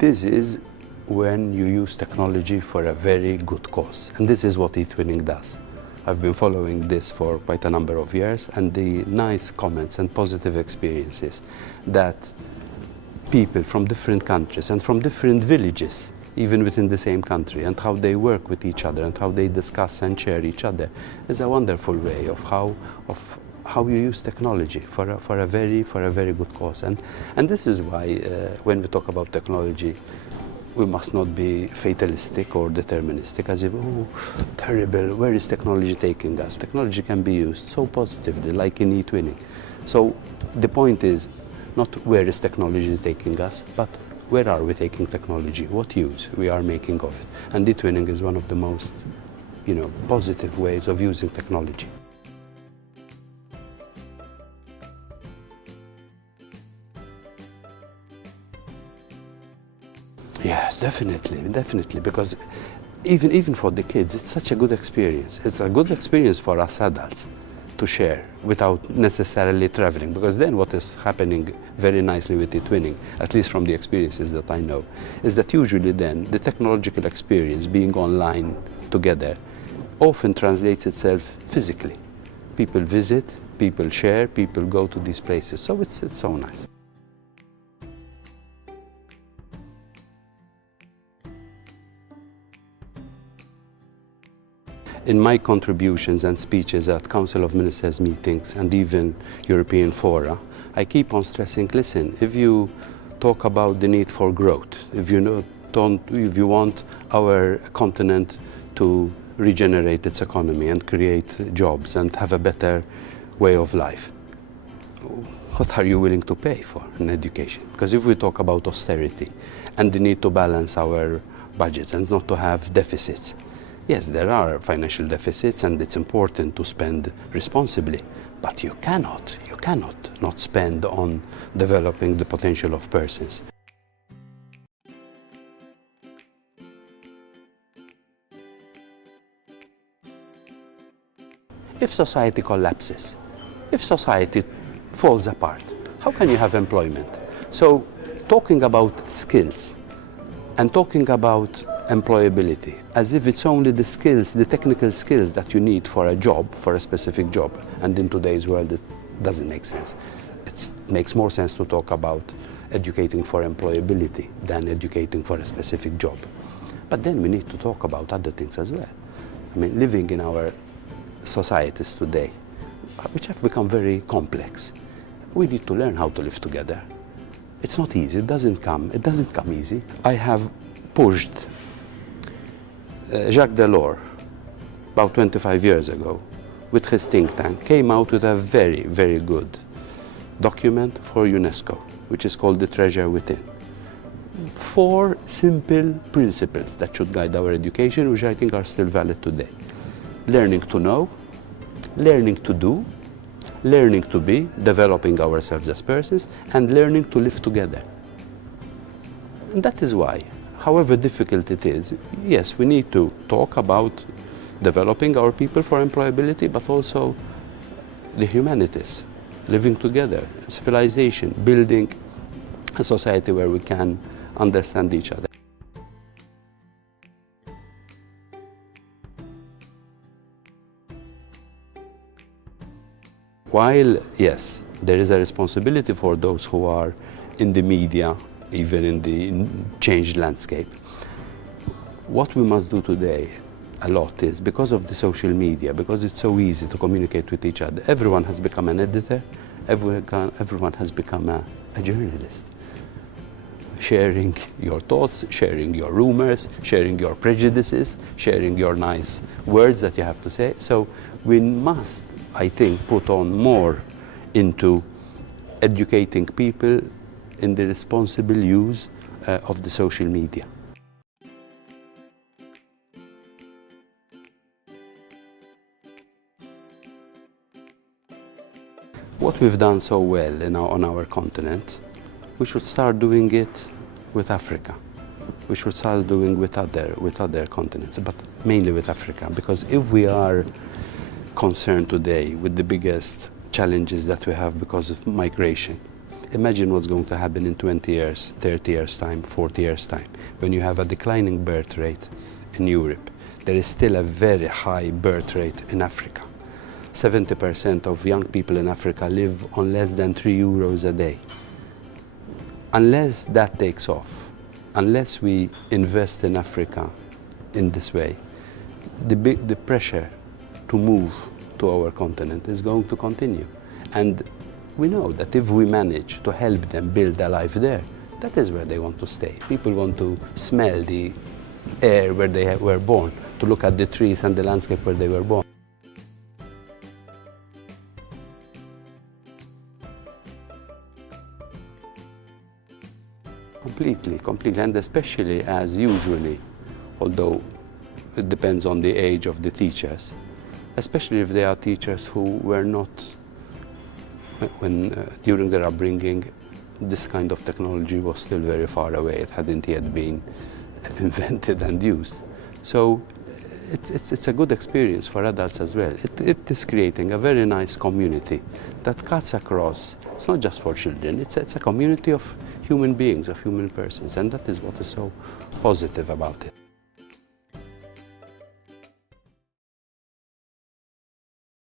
This is when you use technology for a very good cause. And this is what eTwinning does. I've been following this for quite a number of years, and the nice comments and positive experiences that people from different countries and from different villages, even within the same country, and how they work with each other and how they discuss and share each other, is a wonderful way of how you use technology for a very good cause. And this is why when we talk about technology, we must not be fatalistic or deterministic, as if, oh, terrible, where is technology taking us? Technology can be used so positively, like in eTwinning. So the point is not where is technology taking us, but where are we taking technology? What use we are making of it? And eTwinning is one of the most, positive ways of using technology. Yeah, definitely, because even for the kids, it's such a good experience. It's a good experience for us adults to share without necessarily traveling, because then what is happening very nicely with eTwinning, at least from the experiences that I know, is that usually then the technological experience being online together often translates itself physically. People visit, people share, people go to these places, so it's so nice. In my contributions and speeches at Council of Ministers meetings and even European fora, I keep on stressing, listen, if you talk about the need for growth, if you want our continent to regenerate its economy and create jobs and have a better way of life, what are you willing to pay for in education? Because if we talk about austerity and the need to balance our budgets and not to have deficits, yes, there are financial deficits and it's important to spend responsibly, but you cannot not spend on developing the potential of persons. If society collapses, if society falls apart, how can you have employment? So talking about skills and talking about employability as if it's only the skills, the technical skills that you need for a job, for a specific job, and in today's world it doesn't make sense. It makes more sense to talk about educating for employability than educating for a specific job. But then we need to talk about other things as well. I mean, living in our societies today, which have become very complex, we need to learn how to live together. It's not easy, it doesn't come easy. I have pushed Jacques Delors, about 25 years ago, with his think tank, came out with a very good document for UNESCO, which is called The Treasure Within. 4 simple principles that should guide our education, which I think are still valid today. Learning to know, learning to do, learning to be, developing ourselves as persons, and learning to live together. And that is why, however difficult it is, yes, we need to talk about developing our people for employability, but also the humanities, living together, civilization, building a society where we can understand each other. While, yes, there is a responsibility for those who are in the media, even in the changed landscape, what we must do today a lot is, because of the social media, because it's so easy to communicate with each other, everyone has become an editor, everyone has become a journalist. Sharing your thoughts, sharing your rumors, sharing your prejudices, sharing your nice words that you have to say. So we must, I think, put on more into educating people in the responsible use of the social media. What we've done so well on our continent, we should start doing it with Africa. We should start doing with other continents, but mainly with Africa, because if we are concerned today with the biggest challenges that we have because of migration, imagine what's going to happen in 20 years, 30 years time, 40 years time, when you have a declining birth rate in Europe. There is still a very high birth rate in Africa. 70% of young people in Africa live on less than €3 a day. Unless that takes off, unless we invest in Africa in this way, the pressure to move to our continent is going to continue. And we know that if we manage to help them build a life there, that is where they want to stay. People want to smell the air where they were born, to look at the trees and the landscape where they were born. Completely, and especially as usually, although it depends on the age of the teachers, especially if they are teachers who were not, during their upbringing, this kind of technology was still very far away. It hadn't yet been invented and used. So it's a good experience for adults as well. It is creating a very nice community that cuts across. It's not just for children, it's a community of human beings, of human persons, and that is what is so positive about it.